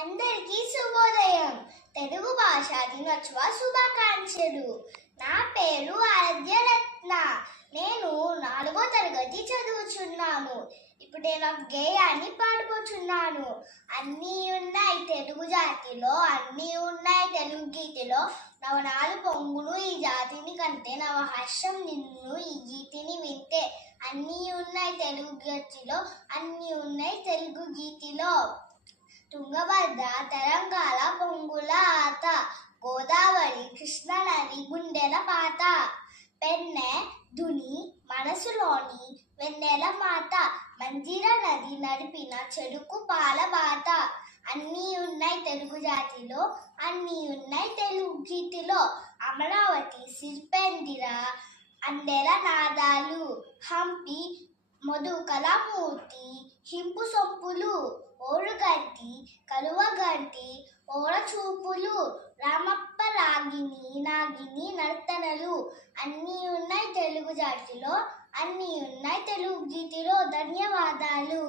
అందరికీ శుభోదయం. తెలుగు భాషా దినోత్సవ శుభాకాంక్షలు. నా పేరు ఆరాధ్య రత్న. నేను 4వ తరగతి చదువుచున్నాను. ఇప్పుడు నేను ఒక గేయాన్ని పాడబోతున్నాను. అన్నీ ఉన్నాయి తెలుగు జాతిలో, అన్నీ ఉన్నాయి తెలుగు గీతిలో, నవనాలు పొంగును ఈ జాతిని కంటే, నవహర్షం నిన్ను ఈ గీతిని వింటే. అన్నీ ఉన్నాయి తెలుగు గీతిలో, అన్నీ ఉన్నాయి తెలుగు గీతిలో. తుంగభద్ర తెలంగాణ పొంగుల ఆత, గోదావరి కృష్ణ నది గుండెల పాత, పెన్నె దుని మనసులోని వెన్నెల మాత, మంజీర నది నడిపిన చెడుకు పాల బాత. అన్నీ ఉన్నాయి తెలుగు జాతిలో, అన్నీ ఉన్నాయి తెలుగు గీతిలో. అమరావతి సిర్పెందిర అందెల నాదాలు, హంపి మధుకళమూర్తి హింపు సొంపులు, ఓరుగంటి కలువగంటి ఓర చూపులు, రామప్ప రాగిని నాగిని నర్తనలు. అన్నీ ఉన్నాయి తెలుగు జాతిలో, అన్నీ ఉన్నాయి తెలుగు గీతిలో. ధన్యవాదాలు.